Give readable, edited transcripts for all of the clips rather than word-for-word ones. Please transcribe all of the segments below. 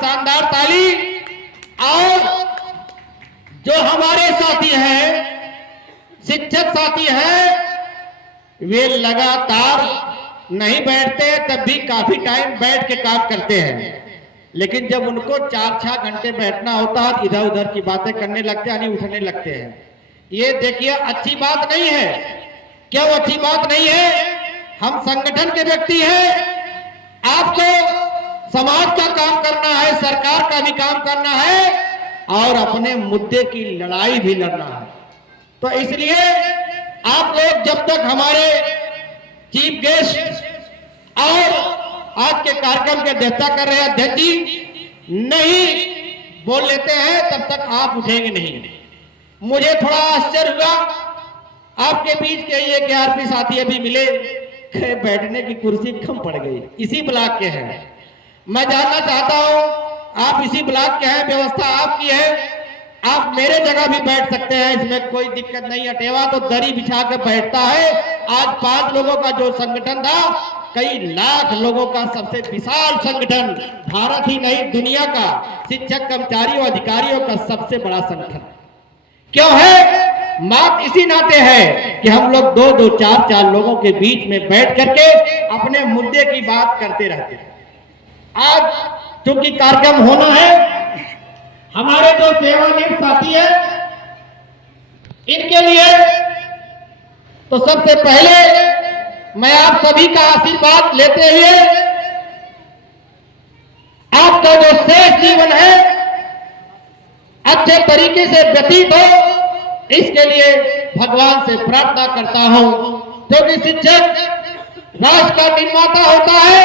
शानदार ताली। और जो हमारे साथी हैं, शिक्षक साथी हैं, वे लगातार नहीं बैठते, तब भी काफी टाइम बैठ के काम करते हैं। लेकिन जब उनको 4-6 घंटे बैठना होता है, इधर उधर की बातें करने लगते हैं, यानी उठने लगते हैं। ये देखिए अच्छी बात नहीं है। क्यों अच्छी बात नहीं है? हम संगठन के व्यक्ति हैं, आपको समाज का काम करना है, सरकार का भी काम करना है और अपने मुद्दे की लड़ाई भी लड़ना है। तो इसलिए आप लोग जब तक हमारे चीफ गेस्ट और आज के कार्यक्रम के अध्यक्षता कर रहे अध्यक्ष जी नहीं बोल लेते हैं, तब तक आप उठेंगे नहीं। मुझे थोड़ा आश्चर्य हुआ, आपके बीच के ये 11वीं साथी अभी मिले, बैठने की कुर्सी कम पड़ गई। इसी ब्लॉक के हैं। मैं जानना चाहता हूं, आप इसी ब्लॉक के हैं, व्यवस्था आपकी है, आप मेरे जगह भी बैठ सकते हैं, इसमें कोई दिक्कत नहीं है। अटेवा तो दरी बिछा के बैठता है। आज 5 लोगों का जो संगठन था, कई लाख लोगों का सबसे विशाल संगठन, भारत ही नहीं दुनिया का शिक्षक कर्मचारियों अधिकारियों का सबसे बड़ा संगठन क्यों है? बात इसी नाते है कि हम लोग 2-2, 4-4 लोगों के बीच में बैठ करके अपने मुद्दे की बात करते रहते हैं। आज चूंकि कार्यक्रम होना है, हमारे जो सेवानिवृत्त साथी है, इनके लिए तो सबसे पहले मैं आप सभी का आशीर्वाद लेते हुए आपका जो शेष जीवन है अच्छे तरीके से व्यतीत हो, इसके लिए भगवान से प्रार्थना करता हूं। क्योंकि शिक्षक राष्ट्र का निर्माता होता है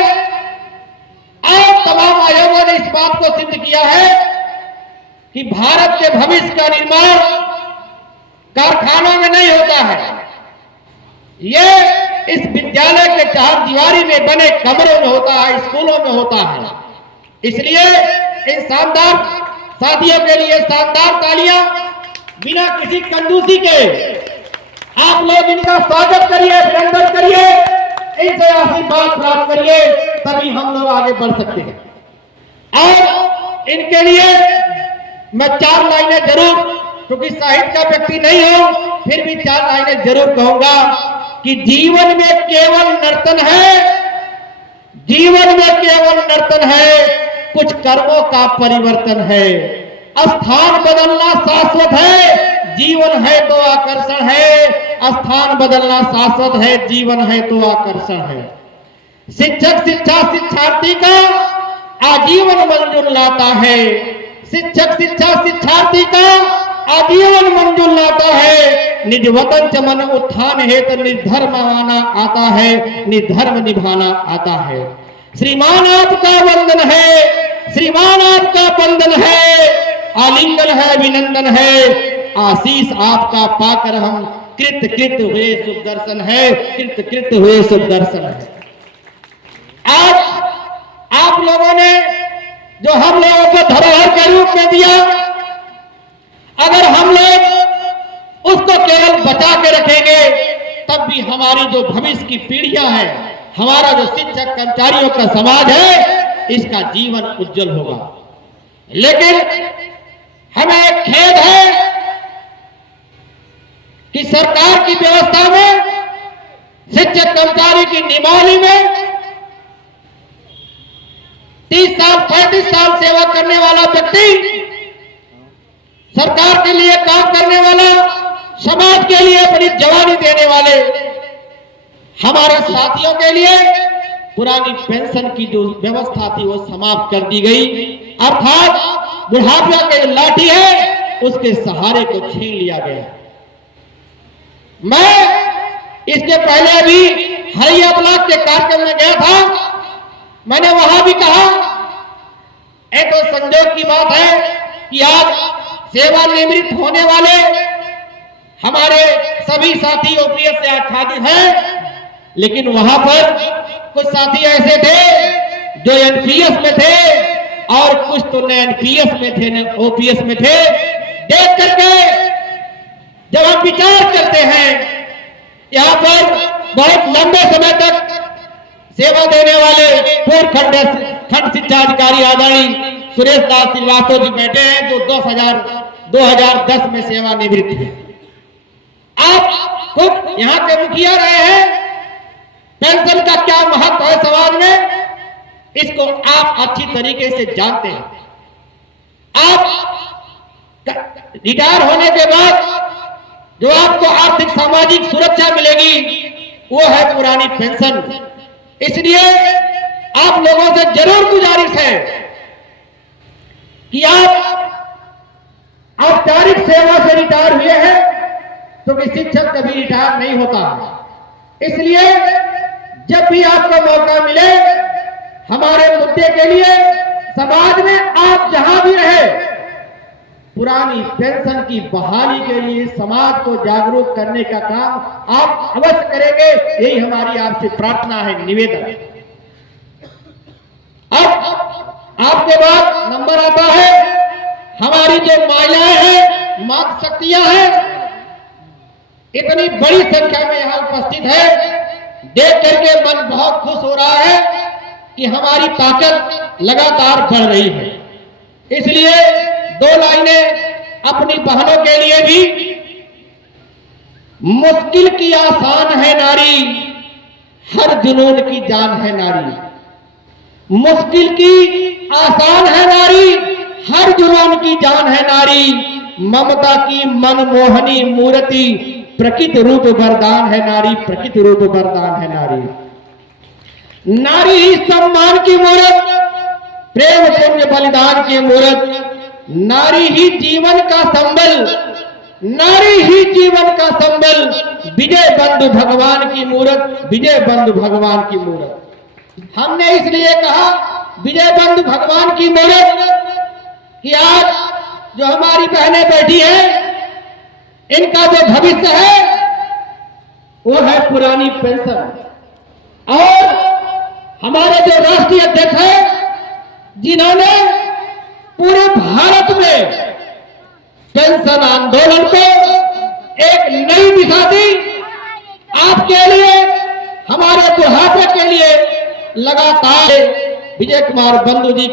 और तमाम आयोगों ने इस बात को सिद्ध किया है कि भारत के भविष्य का निर्माण कारखानों में नहीं होता है, ये इस विद्यालय के चार दीवारी में बने कमरों में होता है, स्कूलों में होता है। इसलिए इन शानदार साथियों के लिए शानदार तालियां, बिना किसी कंजूसी के आप लोग इनका स्वागत करिए, अभिनंदन करिए, इनसे आशीर्वाद प्राप्त करिए, तभी हम लोग आगे बढ़ सकते हैं। और इनके लिए मैं 4 लाइनें जरूर, क्योंकि साहित्य का व्यक्ति नहीं हूं, फिर भी 4 लाइनें जरूर कहूंगा कि जीवन में केवल नर्तन है, जीवन में केवल नर्तन है, कुछ कर्मों का परिवर्तन है। स्थान बदलना शाश्वत है, जीवन है तो आकर्षण है। स्थान बदलना शाश्वत है, जीवन है तो आकर्षण है। शिक्षक शिक्षा शिक्षार्थी का आजीवन मंजूर लाता है। शिक्षक शिक्षा शिक्षार्थी का आजीवन मंजूर लाता है। निज वतन चमन उत्थान है तो निर्धर्म आना आता है, निर्धर्म निभाना आता है। श्रीमान आपका वंदन है, श्रीमान आपका वंदन है, आलिंगन है, अभिनंदन है। आशीष आपका पाकर हम कृत कृत हुए शुभ दर्शन है, कृत कृत हुए शुभ दर्शन है। आज आप लोगों ने जो हम लोगों को धरोहर के रूप में दिया, अगर हम लोग उसको केवल बचा के रखेंगे, तब भी हमारी जो भविष्य की पीढ़ियां हैं, हमारा जो शिक्षक कर्मचारियों का समाज है, इसका जीवन उज्जवल होगा। लेकिन हमें एक खेद है कि सरकार की व्यवस्था में, शिक्षक कर्मचारी की नियमावली में 30 साल 35 साल सेवा करने वाला व्यक्ति, सरकार के लिए काम करने वाला, समाज के लिए अपनी जवानी देने वाले हमारे साथियों के लिए पुरानी पेंशन की जो व्यवस्था थी वो समाप्त कर दी गई। अर्थात बुढ़ापा के लाठी है, उसके सहारे को छीन लिया गया। मैं इसके पहले भी हरिया ब्लॉक के कार्यक्रम में गया था, मैंने वहां भी कहा, एक तो संजोग की बात है कि आज सेवानिवृत्त होने वाले हमारे सभी साथी ओपीएस से आच्छादित हैं, लेकिन वहां पर कुछ साथी ऐसे थे जो एनपीएस में थे और कुछ तो न एनपीएस में थे न ओपीएस में थे। देख करके जब हम विचार करते हैं, यहाँ पर बहुत लंबे समय तक सेवा देने वाले पूर्व खंड शिक्षा अधिकारी आदरणीय सुरेश दास श्रीवास्तव जी बैठे हैं जो 2010 में सेवानिवृत्त हैं। आप खुद यहाँ के मुखिया रहे हैं, पेंशन का क्या महत्व है समाज में, इसको आप अच्छी तरीके से जानते हैं। आप रिटायर होने के बाद जो आपको आर्थिक सामाजिक सुरक्षा मिलेगी वो है पुरानी पेंशन। इसलिए आप लोगों से जरूर गुजारिश है कि आप औपचारिक सेवा से रिटायर हुए हैं तो कि शिक्षक कभी रिटायर नहीं होता। इसलिए जब भी आपको मौका मिले हमारे मुद्दे के लिए समाज में आप जहां भी रहे पुरानी पेंशन की बहाली के लिए समाज को जागरूक करने का काम आप अवश्य करेंगे, यही हमारी आपसे प्रार्थना है, निवेदन है। अब आपके बाद नंबर आता है हमारी जो महिलाएं हैं, मातृ शक्तियां हैं, इतनी बड़ी संख्या में यहां उपस्थित है, देख करके मन बहुत खुश हो रहा है कि हमारी ताकत लगातार बढ़ रही है। इसलिए 2 लाइनें अपनी बहनों के लिए भी। मुश्किल की आसान है नारी, हर जुनून की जान है नारी। मुश्किल की आसान है नारी, हर जुनून की जान है नारी। ममता की मनमोहनी मूर्ति, प्रकृति रूप वरदान है नारी, प्रकृति रूप वरदान है नारी। नारी ही सम्मान की मूर्त, प्रेम पुण्य बलिदान की मूर्त। नारी ही जीवन का संबल, नारी ही जीवन का संबल। विजय बंधु भगवान की मूर्त, विजय बंधु भगवान की मूर्त। हमने इसलिए कहा विजय बंधु भगवान की मूर्त कि आज जो हमारी बहनें बैठी हैं इनका जो भविष्य है वो है पुरानी पेंशन। और हमारे जो राष्ट्रीय अध्यक्ष हैं जिन्होंने पूरे भारत में पेंशन आंदोलन को एक नई दिशा दी, आपके लिए हमारे बुढ़ापे के लिए लगातार विजय कुमार बंधु जी